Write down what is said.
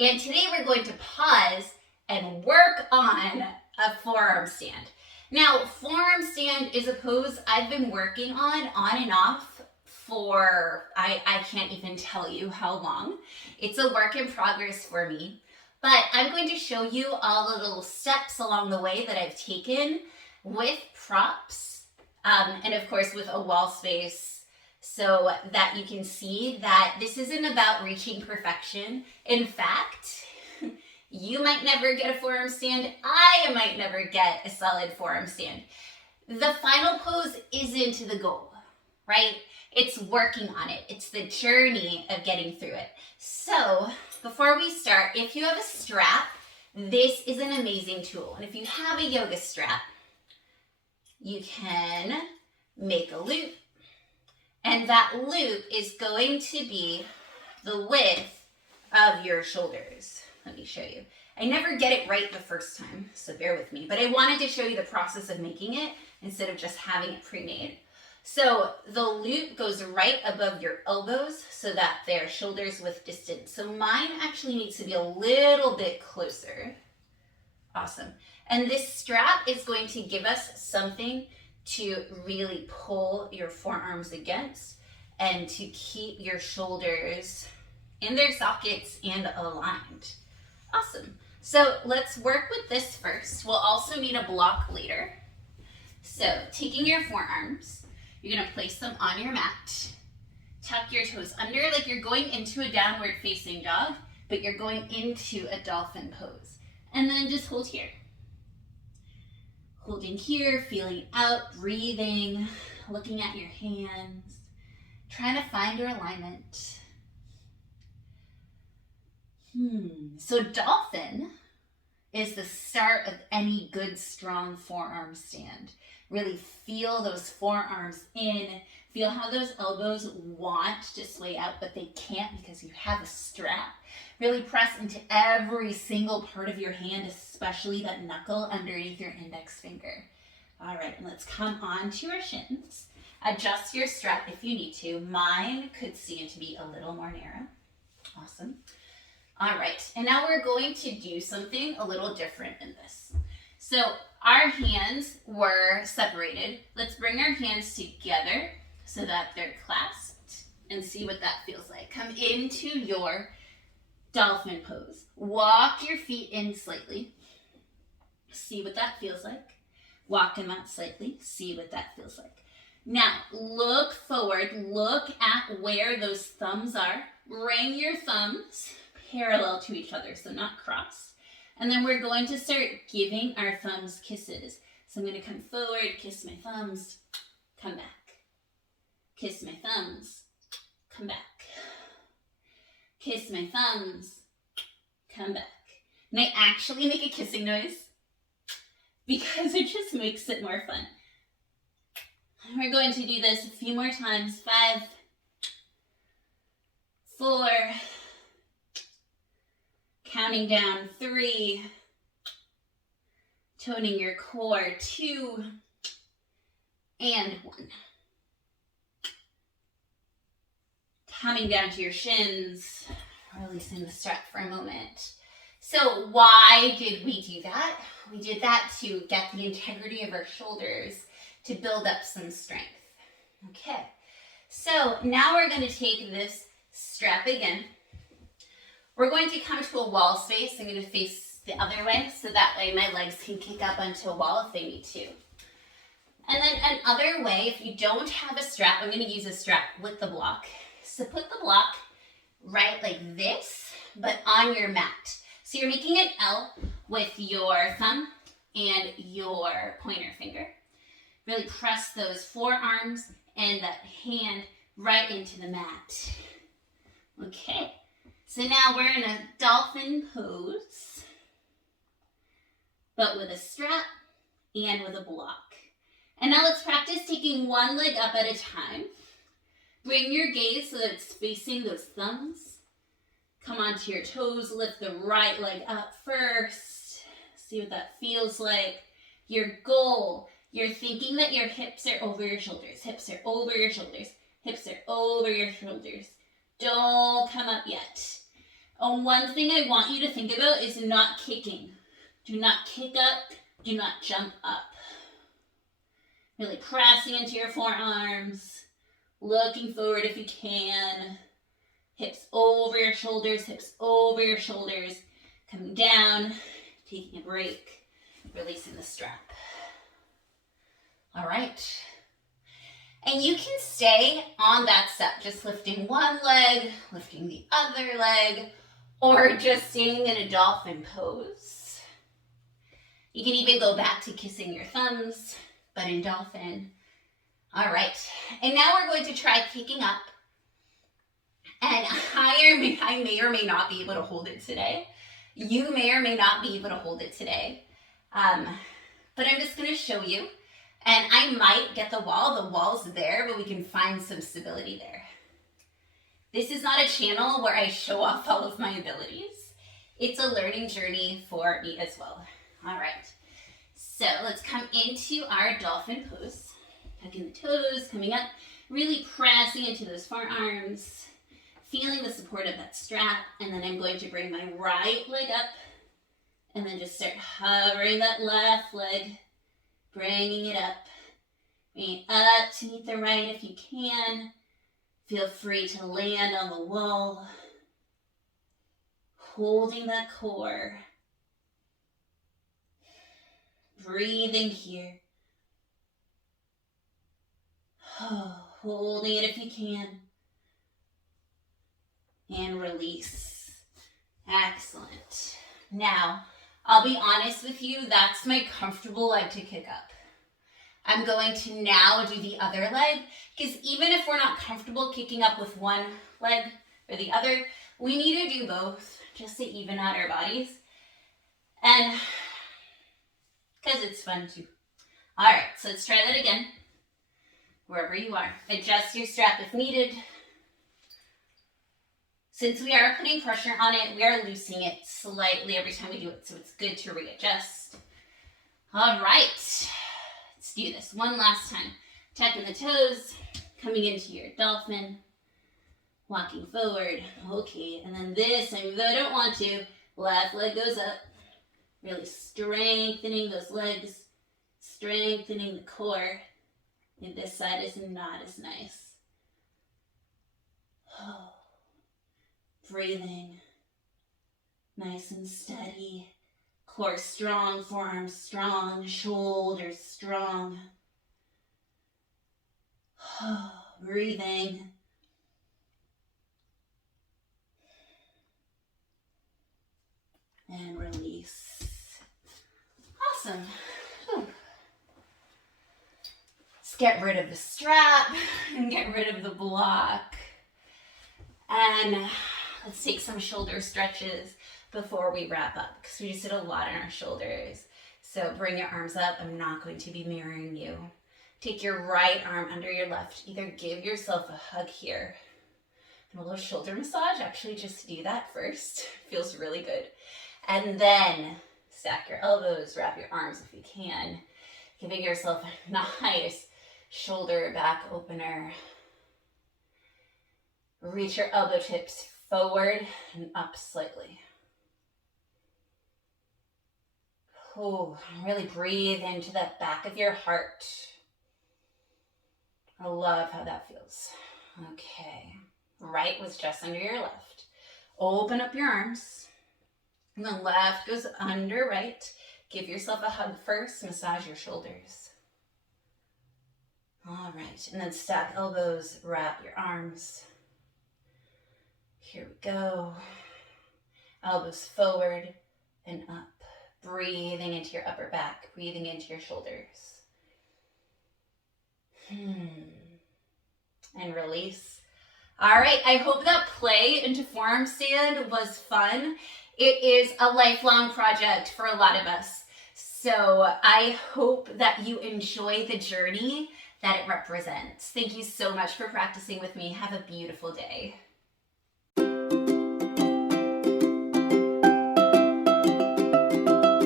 And today we're going to pause and work on a forearm stand. Now, forearm stand is a pose I've been working on and off for, I can't even tell you how long. It's a work in progress for me. But I'm going to show you all the little steps along the way that I've taken with props, and of course with a wall space, so that you can see that this isn't about reaching perfection. In fact, you might never get a forearm stand. I might never get a solid forearm stand. The final pose isn't the goal, right? It's working on it. It's the journey of getting through it. So before we start, if you have a strap, this is an amazing tool. And if you have a yoga strap, you can make a loop. And that loop is going to be the width of your shoulders. Let me show you. I never get it right the first time, so bear with me. But I wanted to show you the process of making it instead of just having it pre-made. So the loop goes right above your elbows so that they're shoulders width distance. So mine actually needs to be a little bit closer. Awesome. And this strap is going to give us something to really pull your forearms against and to keep your shoulders in their sockets and aligned. Awesome. So let's work with this first. We'll also need a block later. So taking your forearms, you're going to place them on your mat. Tuck your toes under like you're going into a downward facing dog, but you're going into a dolphin pose. And then just hold here. Holding here, feeling out, breathing, looking at your hands, trying to find your alignment. So dolphin is the start of any good, strong forearm stand. Really feel those forearms in. Feel how those elbows want to sway out, but they can't because you have a strap. Really press into every single part of your hand, especially that knuckle underneath your index finger. All right, and let's come on to our shins. Adjust your strap if you need to. Mine could seem to be a little more narrow. Awesome. All right, and now we're going to do something a little different in this. So our hands were separated. Let's bring our hands together so that they're clasped and see what that feels like. Come into your dolphin pose. Walk your feet in slightly. See what that feels like. Walk them out slightly. See what that feels like. Now, look forward. Look at where those thumbs are. Bring your thumbs parallel to each other, so not crossed. And then we're going to start giving our thumbs kisses. So I'm going to come forward, kiss my thumbs, come back. Kiss my thumbs, come back. Kiss my thumbs, come back. And I actually make a kissing noise because it just makes it more fun. We're going to do this a few more times. 5, 4, counting down 3, toning your core 2, and 1. Coming down to your shins, releasing the strap for a moment. So why did we do that? We did that to get the integrity of our shoulders, to build up some strength. Okay, so now we're going to take this strap again. We're going to come to a wall space. I'm going to face the other way so that way my legs can kick up onto a wall if they need to. And then another way, if you don't have a strap, I'm going to use a strap with the block. So put the block right like this, but on your mat. So you're making an L with your thumb and your pointer finger. Really press those forearms and that hand right into the mat. Okay, so now we're in a dolphin pose, but with a strap and with a block. And now let's practice taking one leg up at a time. Bring your gaze so that it's facing those thumbs. Come onto your toes, lift the right leg up first. See what that feels like. Your goal, you're thinking that your hips are over your shoulders. Hips are over your shoulders. Hips are over your shoulders. Don't come up yet. And one thing I want you to think about is not kicking. Do not kick up, do not jump up. Really pressing into your forearms, looking forward if you can. Hips over your shoulders, hips over your shoulders. Coming down, taking a break, releasing the strap. All right. And you can stay on that step, just lifting one leg, lifting the other leg, or just staying in a dolphin pose. You can even go back to kissing your thumbs, but in dolphin. All right. And now we're going to try kicking up. And I may or may not be able to hold it today. You may or may not be able to hold it today. But I'm just going to show you. And I might get the wall. The wall's there, but we can find some stability there. This is not a channel where I show off all of my abilities. It's a learning journey for me as well. All right. So let's come into our dolphin pose. Tucking the toes, coming up, really pressing into those forearms, feeling the support of that strap. And then I'm going to bring my right leg up and then just start hovering that left leg, bringing it up, bringing it up to meet the right if you can. Feel free to land on the wall, holding that core, breathing here, holding it if you can, and release. Excellent. Now, I'll be honest with you, that's my comfortable leg to kick up. I'm going to now do the other leg, because even if we're not comfortable kicking up with one leg or the other, we need to do both just to even out our bodies. And because it's fun too. All right, so let's try that again. Wherever you are, adjust your strap if needed. Since we are putting pressure on it, we are loosening it slightly every time we do it, so it's good to readjust. All right, let's do this one last time. Tucking the toes, coming into your dolphin, walking forward. Okay, and then this time, though I don't want to, left leg goes up, really strengthening those legs, strengthening the core. And this side is not as nice. Oh. Breathing, nice and steady. Core strong, forearms strong, shoulders strong. Oh, breathing. And release. Awesome. Whew. Let's get rid of the strap and get rid of the block. And let's take some shoulder stretches before we wrap up, because we just did a lot in our shoulders. So bring your arms up. I'm not going to be mirroring you. Take your right arm under your left. Either give yourself a hug here. And a little shoulder massage. Actually, just do that first. Feels really good. And then stack your elbows, wrap your arms if you can. Giving yourself a nice shoulder back opener. Reach your elbow tips forward and up slightly. Oh, really breathe into that back of your heart. I love how that feels. Okay, right was just under your left. Open up your arms. And then left goes under right. Give yourself a hug first. Massage your shoulders. All right, and then stack elbows, wrap your arms. Here we go. Elbows forward and up. Breathing into your upper back. Breathing into your shoulders. And release. All right, I hope that play into forearm stand was fun. It is a lifelong project for a lot of us. So I hope that you enjoy the journey that it represents. Thank you so much for practicing with me. Have a beautiful day.